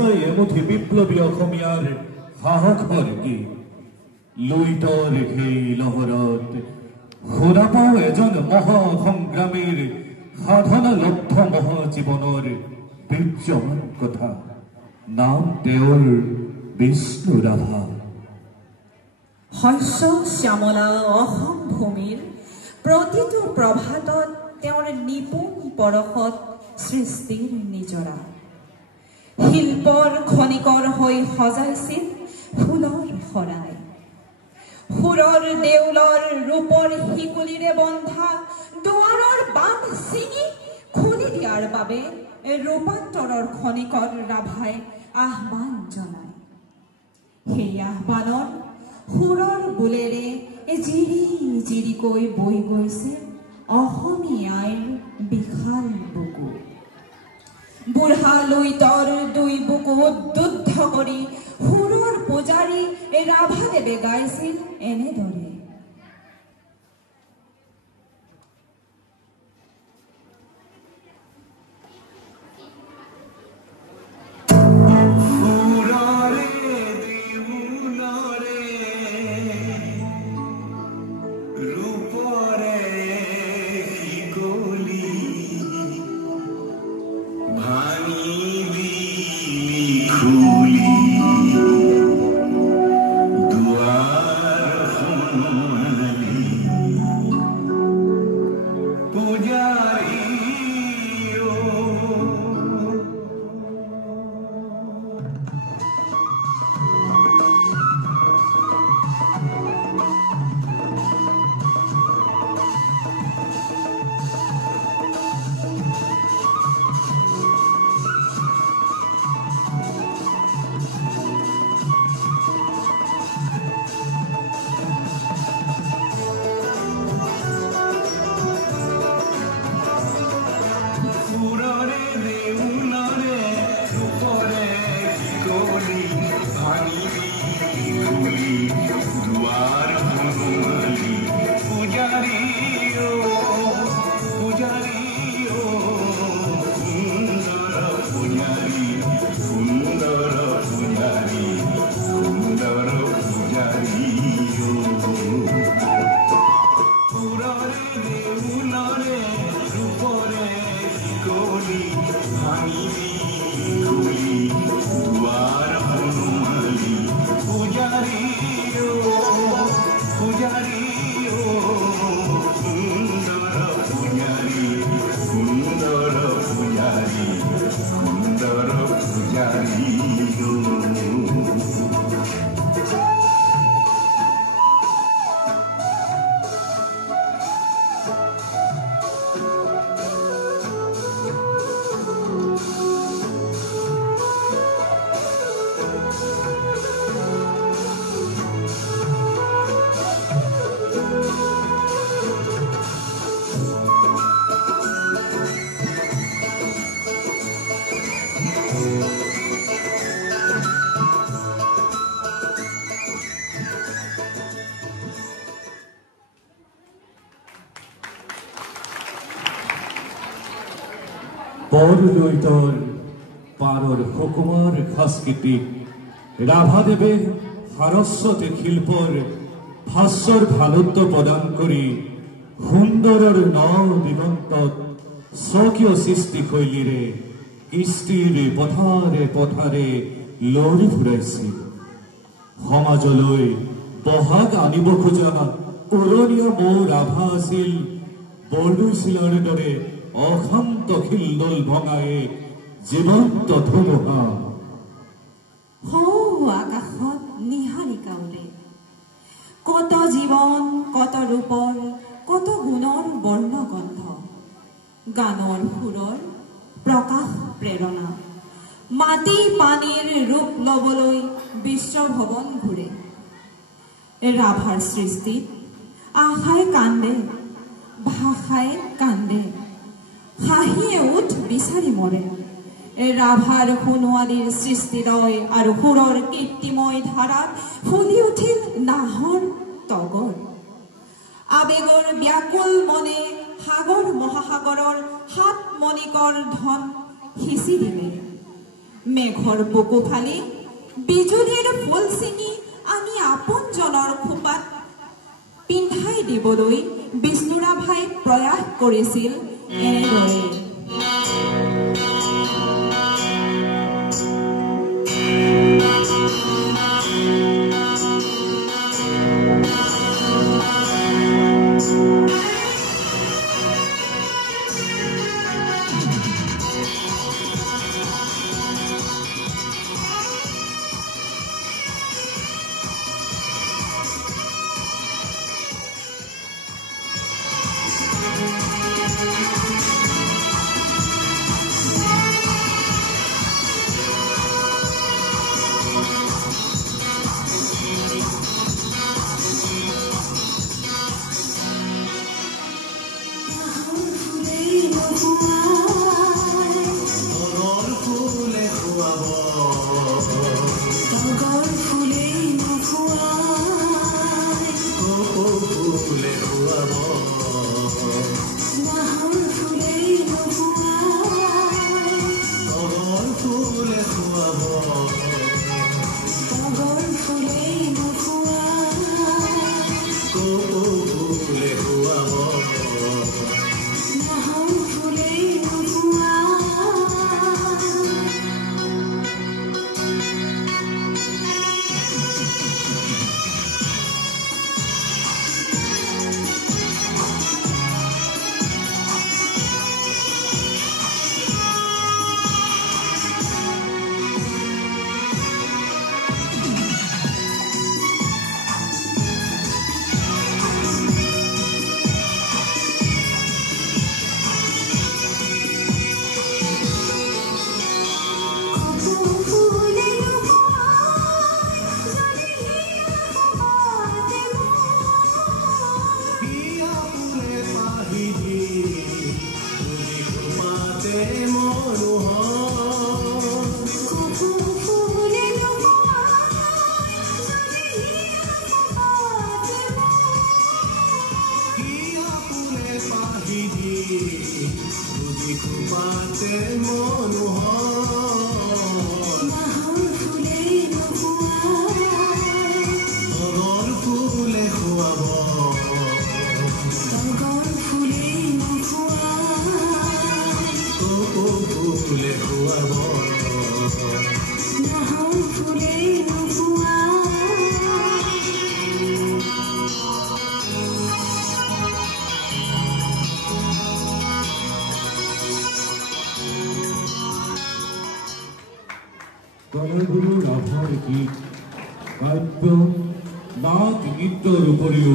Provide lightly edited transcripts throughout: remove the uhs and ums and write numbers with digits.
যায় এমুঠি বিপ্লবী অসমীয়াৰ সাহসৰ গীত লুইতৰ সেই লহৰত শুনা পাওঁ এজন মহাসংগ্ৰামীৰ সাধনা লব্ধ মহাজীৱনৰ বীৰ্যৱান কথা নাম তেওঁৰ বিষ্ণু ৰাভা শস্য শ্যামলা অসম ভূমিৰ প্ৰতিটো প্ৰভাতত তেওঁৰ নিপুণ পৰশত সৃষ্টিৰ নিজৰা শিল্পৰ খনিকৰ হৈ সজাইছিল ফুলৰ শৰাই সুৰৰ দেউলৰ ৰূপৰ শিকুলিৰে বন্ধা দুৱাৰৰ বান্ধ ছিঙি খুলি দিয়াৰ বাবে ৰূপান্তৰৰ খনিকৰ ৰাভাই আহ্বান জনায় সেই আহ্বানৰ সুৰৰ বুলেৰে জিৰি জিৰিকৈ বৈ গৈছে অসমীয়াৰ বিশাল বুকু বুঢ়া লুইতৰ দুই বুকু উদ্বুদ্ধ কৰি সুৰৰ পূজাৰী ৰাভাদেৱে গাইছিল এনেদৰে বৰলুইতৰ পাৰৰ সুকুমাৰ সাংস্কৃতিক ৰাভাদেৱে সাৰস্বতী শিল্পৰ ভাস্বৰ ভালত্ব প্ৰদান কৰি সুন্দৰৰ ন দিগন্তত স্বকীয় সৃষ্টিশৈলীৰে কৃষ্টিৰ পথাৰে পথাৰে লৰি ফুৰাইছিল সমাজলৈ বহাগ আনিব খোজা উৰণীয়া মৌ ৰাভা আছিল বৰদৈচিলাৰ দৰে অশান্ত খিলদল ভঙাই জীৱন্ত ধুমুহা আকাশত নিহাৰিকা উৰে কত জীৱন কত ৰূপৰ কত গুণৰ বৰ্ণগন্ধ গানৰ সুৰৰ প্ৰকাশ প্ৰেৰণা মাটি পানীৰ ৰূপ লবলৈ বিশ্বভৱন ঘূৰে ৰাভাৰ সৃষ্টিত আশাই কান্দে ভাষাই কান্দে হাঁহিয়ে উঠ বিচাৰি মৰে ৰাভাৰ সোণোৱালীৰ সৃষ্টিৰয় আৰু সুৰৰ কীৰ্তিময় ধাৰাত ফুলি উঠিল নাহৰ তগৰ আবেগৰ ব্যাকুল মনে সাগৰ মহাসাগৰৰ সাত মণিকৰ ধন সিঁচি দিলে মেঘৰ বুকু ফালি বিজুলীৰ ফুল ছিঙি আনি আপোনজনৰ খোপাত পিন্ধাই দিবলৈ বিষ্ণুৰাভাই প্ৰয়াস কৰিছিল এনেদৰে। কলাগুৰু ৰাভাৰ গীত কাব্য নাট নৃত্যৰ উপৰিও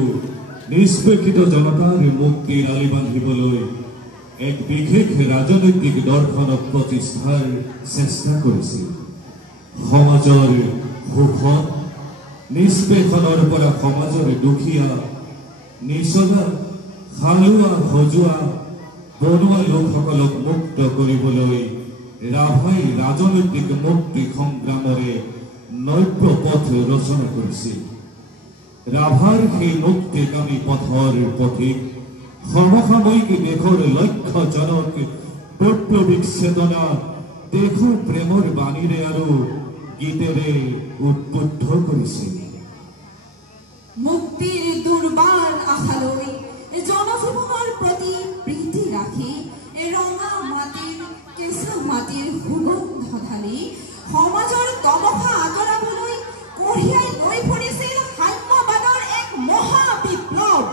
নিষ্পেষিত জনতাৰ মুক্তিৰ আলি বান্ধিবলৈ এক বিশেষ ৰাজনৈতিক দৰ্শনক প্ৰতিষ্ঠাৰ চেষ্টা কৰিছিল। সমাজৰ শোষণ নিষ্পেষণৰ পৰা সমাজৰ দুখীয়া নিচলা হালোৱা সজোৱা বনুৱা লোকসকলক মুক্ত কৰিবলৈ ৰাভাই ৰাজনৈতিক মুক্তি সংগ্ৰামৰে নব্য পথ ৰচনা কৰিছিল। ৰাভাৰ সেই মুক্তিকামী পথৰ পথিক সমসাময়িক দেশৰ লক্ষ্যজনক বৈপ্লৱিক চেতনা দেশৰ প্ৰেমৰ বাণীৰে আৰু গীতেৰে উদ্বুদ্ধ কৰিছিল। মুক্তিৰ দুৰ্বাৰ আশালৈ জনজীৱনৰ প্ৰতি প্ৰীতি ৰাখি ৰঙা মাটিৰ কেঁচা মাটিৰ সুগন্ধ ঢালি সমাজৰ তমসা আঁতৰাবলৈ কঢ়িয়াই লৈ ফুৰিছিল সাম্যবাদৰ এক মহা বিপ্লৱ।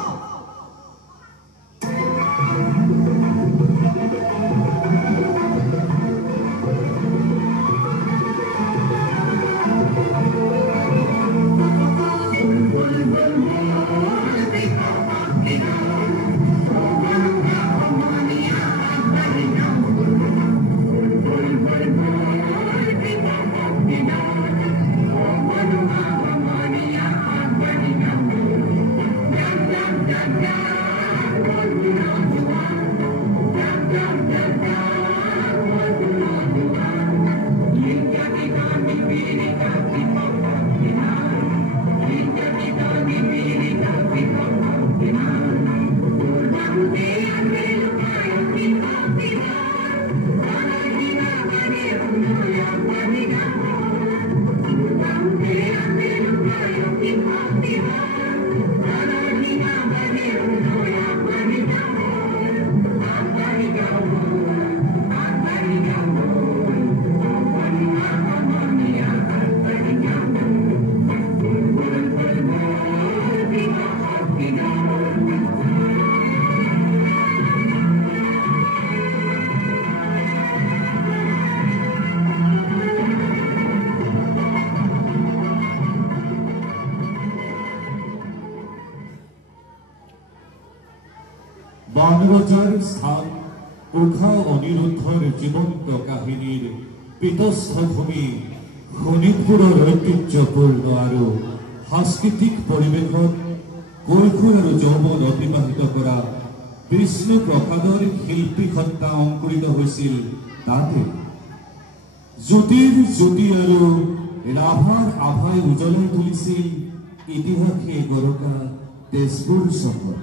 বানৰজাৰ স্থান উষা অনিৰুদ্ধৰ জীৱন্ত কাহিনীৰ পীতস্থভূমি শোণিতপুৰৰ ঐতিহ্যপূৰ্ণ আৰু সাংস্কৃতিক পৰিৱেশত কৈশোৰ আৰু যৌৱন অতিবাহিত কৰা বিষ্ণু প্ৰসাদৰ শিল্পী সত্তা অংকুৰিত হৈছিল তাতে। জ্যোতিৰ জ্যোতি আৰু ৰাভাৰ আভাই উজ্বলাই তুলিছিল ইতিহাসে গৰকা তেজপুৰ চহৰ।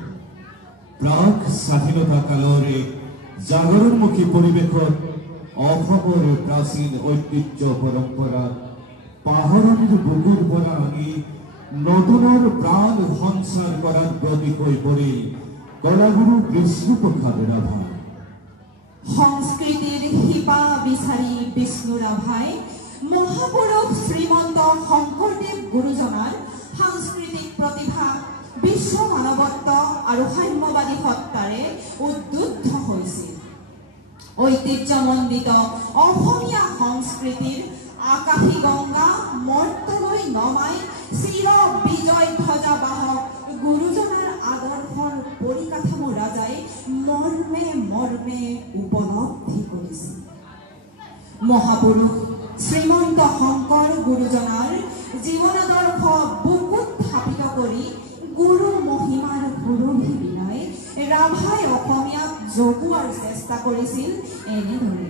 প্ৰাক স্বাধীনতা কালৰ এক জাগৰণমুখী পৰিৱেশত অসমৰ প্ৰাচীন ঐতিহ্য পৰম্পৰা পাহৰণিৰ বুকুৰ পৰা আনি নতুনৰ প্ৰাণ সঞ্চাৰ কৰাৰ প্ৰতীক হৈ পৰিল কলাগুৰু বিষ্ণু প্ৰসাদ ৰাভা। সংস্কৃতিৰ শিপা বিচাৰি বিষ্ণু ৰাভাই মহাপুৰুষ শ্ৰীমন্ত শংকৰদেৱ গুৰুজনাৰ সাংস্কৃতিক প্ৰতিভা বিশ্ব মানৱত্ব আৰু সাম্যবাদী সত্তাৰে উদ্বুদ্ধ হৈছিল। ঐতিহ্যমণ্ডিত অসমীয়া সংস্কৃতিৰ আকাশী গংগা মৰ্তলৈ নমাই চিৰ বিজয় ধ্বজা বাহক গুৰুজনাৰ আদৰ্শৰ পৰিকাঠামো ৰাজাই মৰ্মে মৰ্মে উপলব্ধি কৰিছিল। মহাপুৰুষ শ্ৰীমন্ত শংকৰ গুৰুজনাৰ জীৱনাদৰ্শ বুকুত স্থাপিত কৰি গুৰু মহিমাৰ গুৰুহি বিনাই ৰাভাই অসমীয়াক জগোৱাৰ চেষ্টা কৰিছিল এনেদৰে।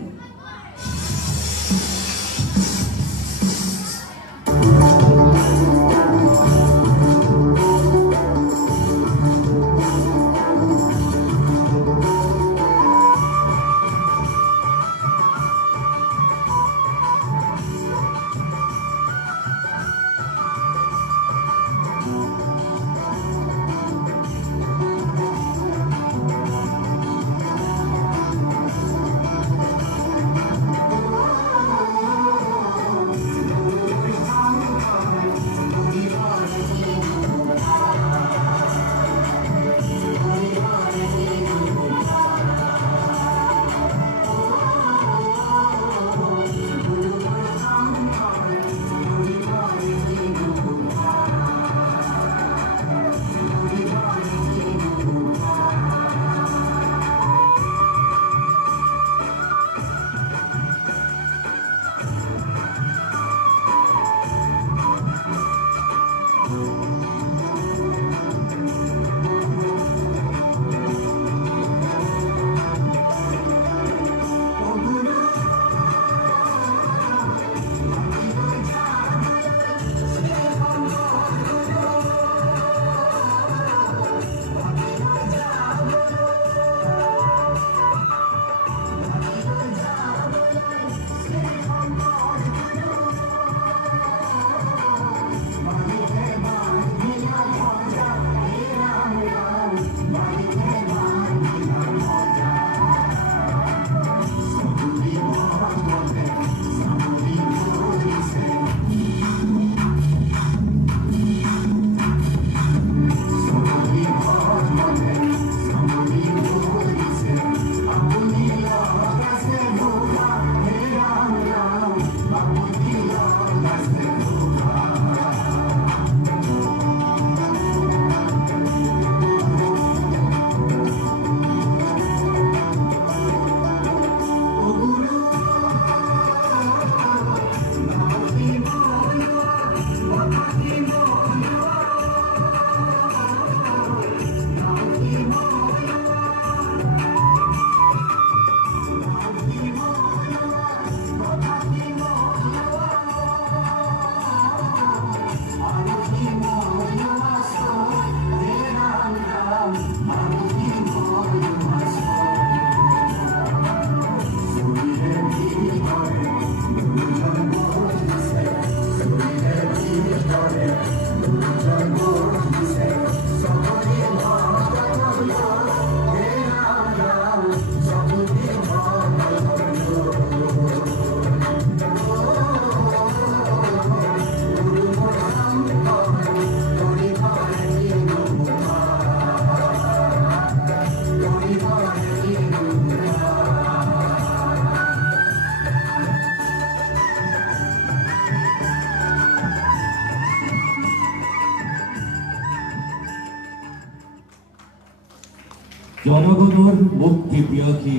জনগণৰ মুক্তি পিয়াসী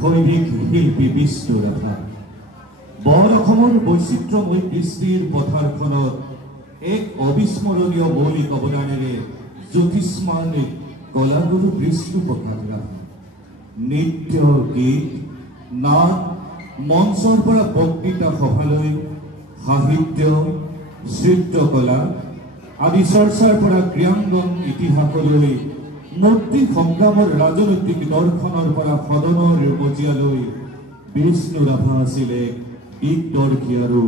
শৈৱিক শিল্পী বিষ্ণু ৰাভা বৰ অসমৰ বৈচিত্ৰ্যময় কৃষ্টিৰ পথাৰখনত এক অবিস্মৰণীয় মৌলিক অৱদানেৰে জ্যোতিষ্মান কলাগুৰু বিষ্ণু প্ৰসাদ ৰাভা নৃত্য গীত নাট মঞ্চৰ পৰা বক্তৃতা সভালৈ সাহিত্য চিত্ৰকলা আদি চৰ্চাৰ পৰা ক্ৰীড়াংগন ইতিহাসলৈ মূৰ্তি সংগ্ৰামৰ ৰাজনৈতিক দৰ্শনৰ পৰা সদনৰ মজিয়ালৈ বিষ্ণু ৰাভা আছিলে দিগদৰ্শী আৰু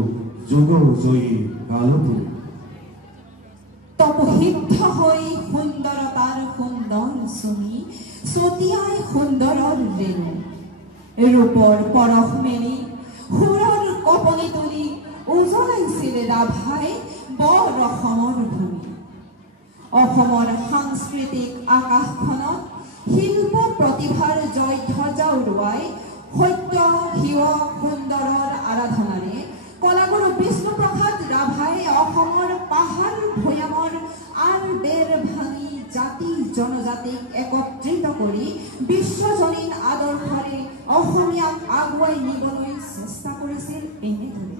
যুগজয়ী কালজয়ী তপসিদ্ধ হৈ সুন্দৰতাৰ সুন্দৰ চুমি ছটিয়াই সুন্দৰৰ ৰেণু ৰূপৰ পৰশ মেলি সুৰৰ কপনি তুলি উজলাইছিল ৰাভাই বৰ অসমৰ ভূমি অসমৰ সাংস্কৃতিক আকাশখনত শিল্প প্ৰতিভাৰ জয় ধ্বজা উৰুৱাই সত্য শিৱ সুন্দৰৰ আৰাধনাৰে কলাগুৰু বিষ্ণু প্ৰসাদ ৰাভাই অসমৰ পাহাৰ ভৈয়ামৰ আৰ বেৰ ভাঙি জাতি জনজাতিক একত্ৰিত কৰি বিশ্বজনীন আদৰ্শৰে অসমীয়াক আগুৱাই নিবলৈ চেষ্টা কৰিছিল এনেদৰে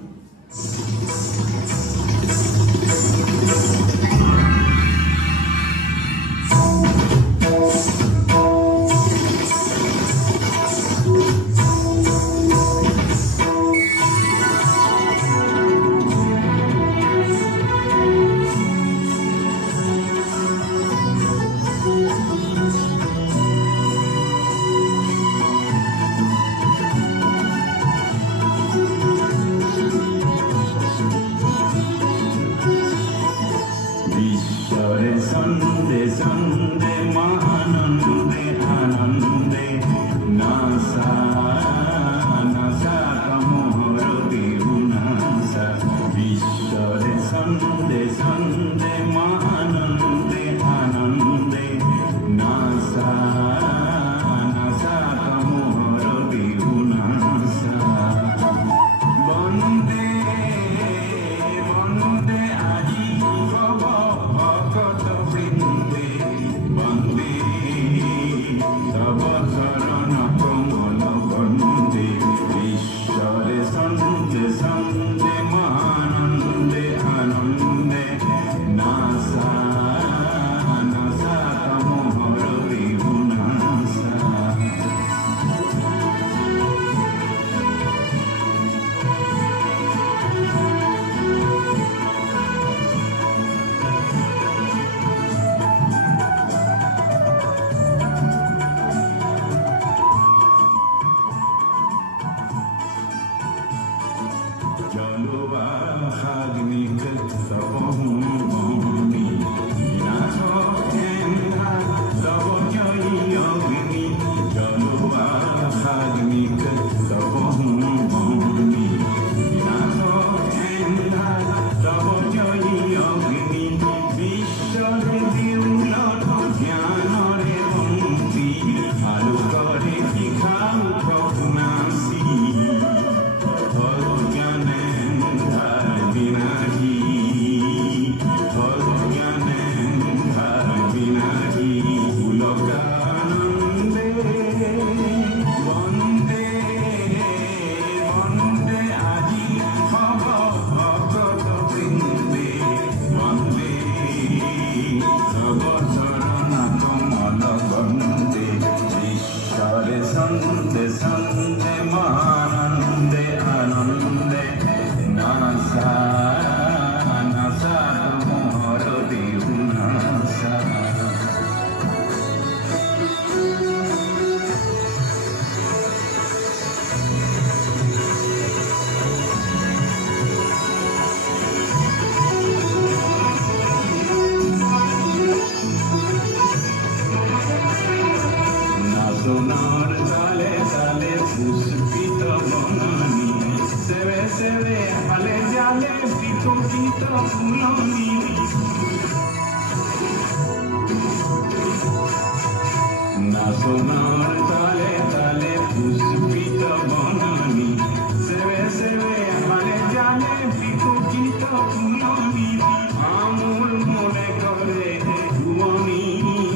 Amor mole kore, tu ami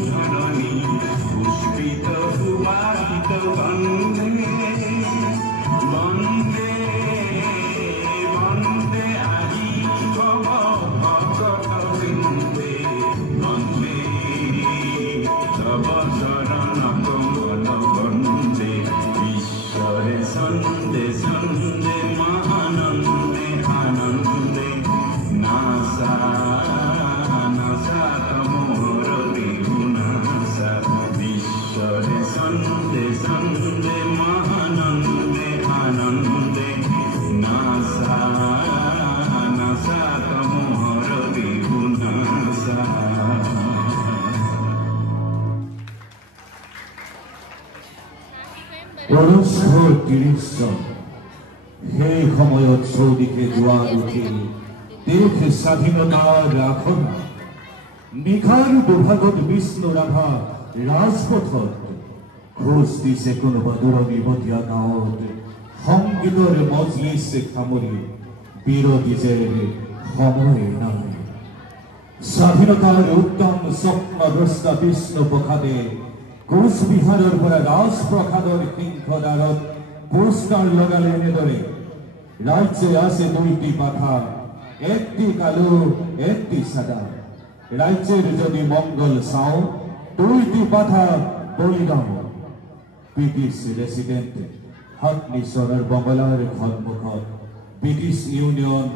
dharani, pushpita 1930 জন সেই সময়ত চৌদিশে জোৱাৰ উঠিল দেশ স্বাধীনতাৰ আখৰা নিশাৰ দুভাগত বিষ্ণু ৰাভা ৰাজপথত খোজ দিছে কোনোবা দূৰণিবতীয়া গাঁৱত সংগীতৰ মজলিছ সামৰি বিৰতিজে সময় নাই স্বাধীনতাৰ উত্তম স্বপ্নদ্ৰষ্টা বিষ্ণু প্ৰসাদে কোচবিহাৰৰ পৰা ৰাজপ্ৰসাদৰ সিংহদ্বাৰত পোষ্টাৰ লগালে এনেদৰে ৰাজ্যে আছে দুইটি পাঠা একটি কালো একটি সাদা ৰাজ্যেৰ যদি মঙ্গল চাও দুইটি পাঠা বলিদান ব্রিটিশ রেসিডেন্ট হাটনিশ্বরের বঙ্গলার সন্মুখত ব্রিটিশ ইউনিয়ন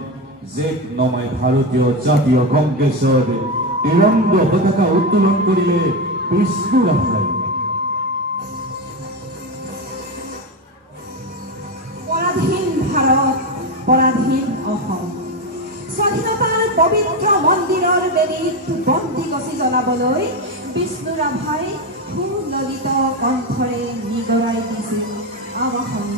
জেক নমাই ভারতীয় জাতীয় কংগ্রেসের তিরঙ্গ পতাকা উত্তোলন করিলে বিষ্ণু রাভাই পরাধীন ভারত পরাধীন অসম স্বাধীনতাৰ পবিত্ৰ মন্দিৰৰ বেদীত বন্তি গছি জ্বলাবলৈ বিষ্ণু ৰাভাই সুললিত কণ্ঠৰে নিগৰাই দিছিল আৱাহন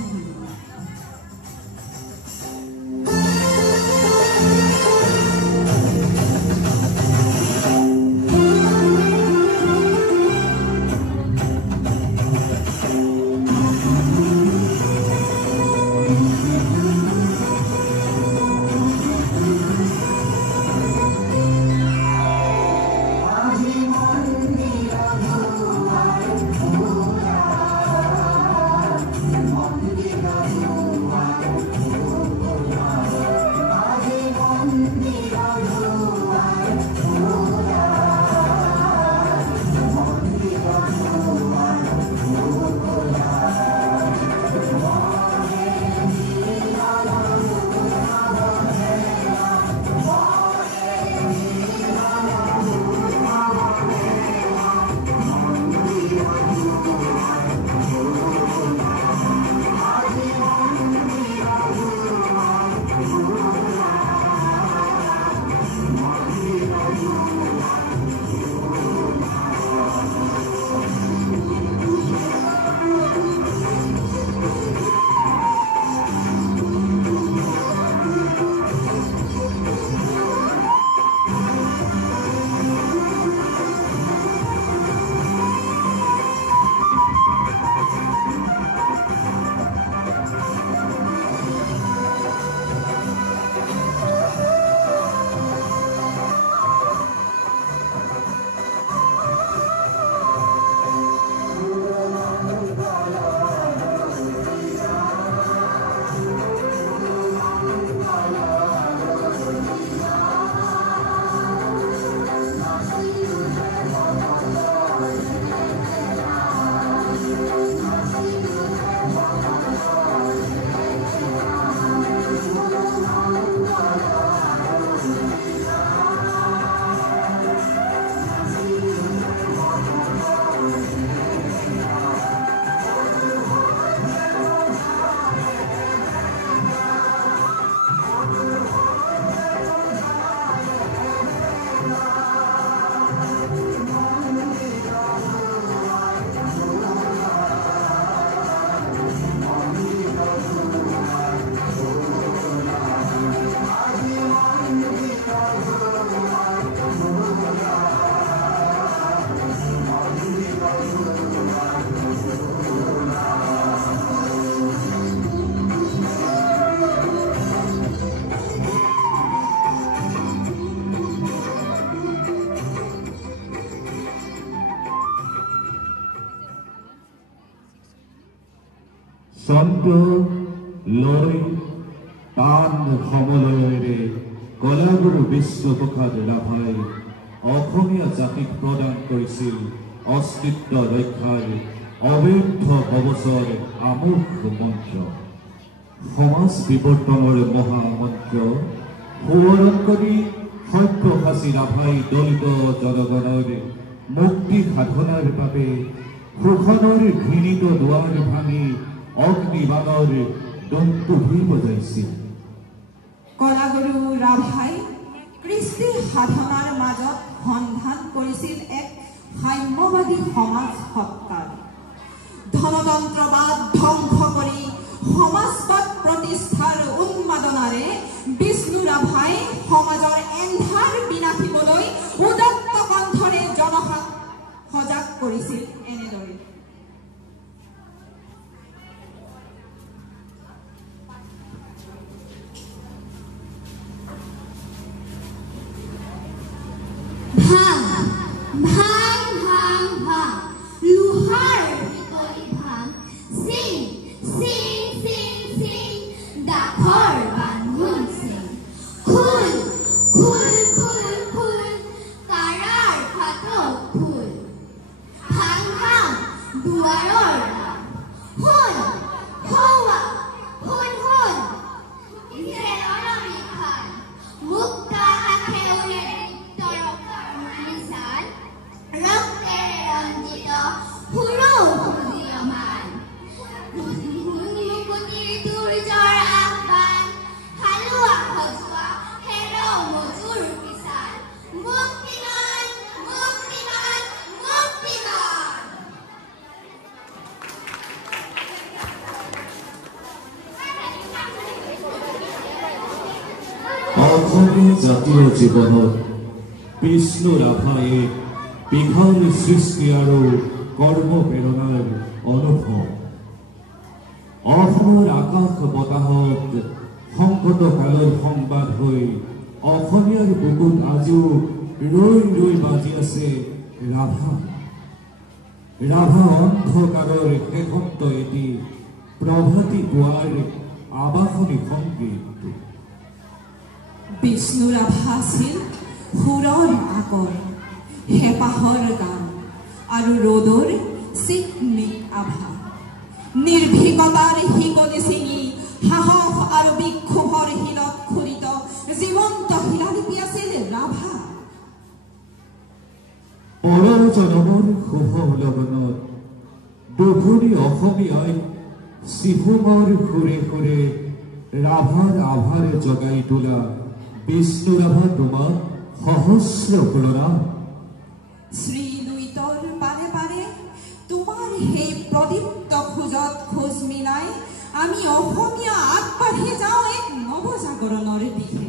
চন্দ্ৰ লৈ টান সমলয়েৰে কলাগুৰু বিশ্বপ্ৰসাদ ৰাভাই অসমীয়া জাতিক প্ৰদান কৰিছিল অস্তিত্ব ৰক্ষাৰ অবৈধ কৱচৰ আমোঘ মন্ত্ৰ সমাজ বিৱৰ্তনৰ মহামন্ত্ৰ সোঁৱৰণ কৰি সব্যসাচী ৰাভাই দলিত জনগণৰ মুক্তি সাধনাৰ বাবে শোষণৰ ঘৃণিত দুৱাৰ ভাঙি অগ্নিবাণৰ দন্তভি বজাইছিল কলাগুৰু ৰাভাই কৃষ্টি সাধনাৰ মাজত সন্ধান কৰিছিল এক সাম্যবাদী সমাজ সত্তাৰ ধনতন্ত্ৰবাদ ধ্বংস কৰি সমাজবাদ প্ৰতিষ্ঠাৰ উন্মাদনাৰে বিষ্ণু ৰাভাই সমাজৰ এন্ধাৰ বিনাশিবলৈ উদত্ত কণ্ঠৰে জনসাক সজাগ কৰিছিল এনেদৰে। অসমীয়া জাতীয় জীৱনত বিষ্ণু ৰাভাই বিঘৰ সৃষ্টি আৰু কৰ্মপ্ৰেৰণাৰ অনুভৱ। অসমৰ আকাশ বতাহত সংকটকালৰ সংবাদ হৈ অসমীয়াৰ বুকুত আজিও ৰৈ ৰৈ বাজি আছে ৰাভা। ৰাভা অন্ধকাৰৰ শেষত এটি প্ৰভাতী গোৱাৰ আবাসনী সংগীত। বিষ্ণু ৰাভা আছিল সুৰৰ আকৰ, হেঁপাহৰ গান আৰু ৰ'দৰ চিকমিক আভা। নিৰ্ভীকতাৰ শিকলি ছিঙি সাহস আৰু বিক্ষোভৰ শিৰত খোদিত জীৱন্ত শিলালিপি আছিল ৰাভা। পৰজনমৰ শুভ লগনত দুখনি অসমীয়াই শিশুমৰ সুৰে সুৰে ৰাভাৰ আভাৰে জগাই তোলা বিষ্ণু ৰাভা তোমাক সহস্ৰ প্ৰণাম। শ্ৰীলুইতৰ পাৰে পাৰে তোমাৰ সেই প্ৰদীপ্ত খোজত খোজ মিলাই আমি অসমীয়া আগবাঢ়ি যাওঁ এক নৱজাগৰণৰ দিশে।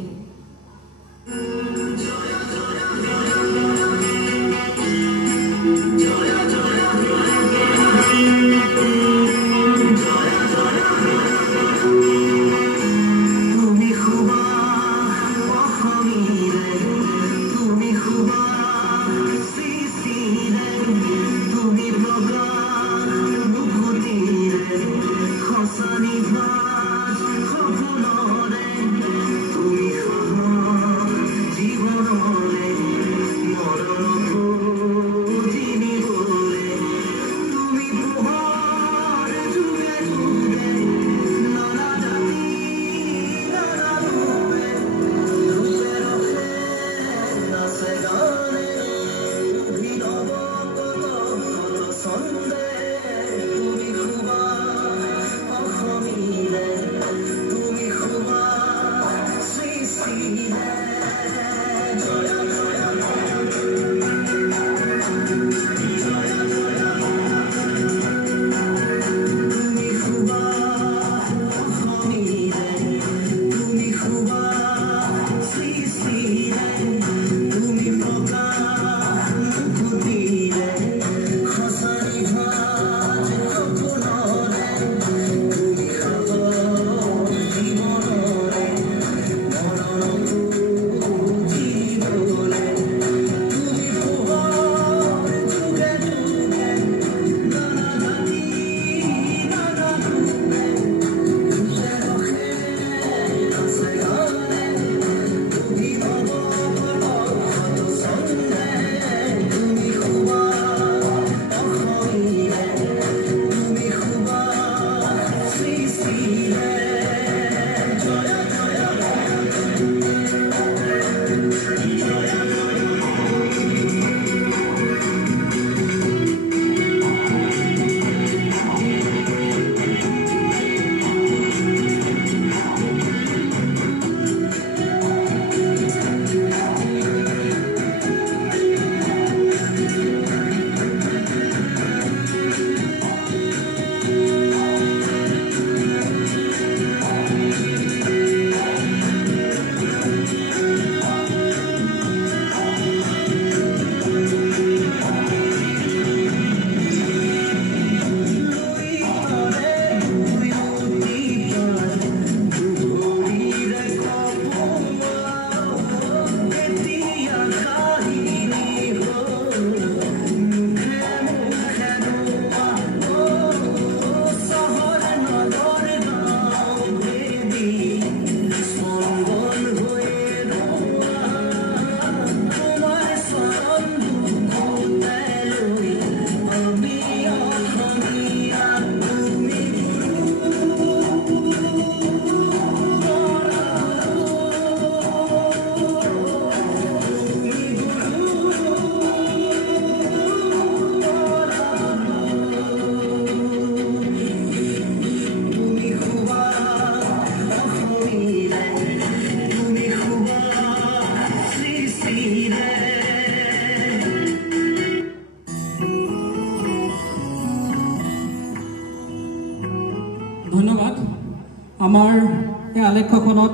আমাৰ এই আলেখ্যখনত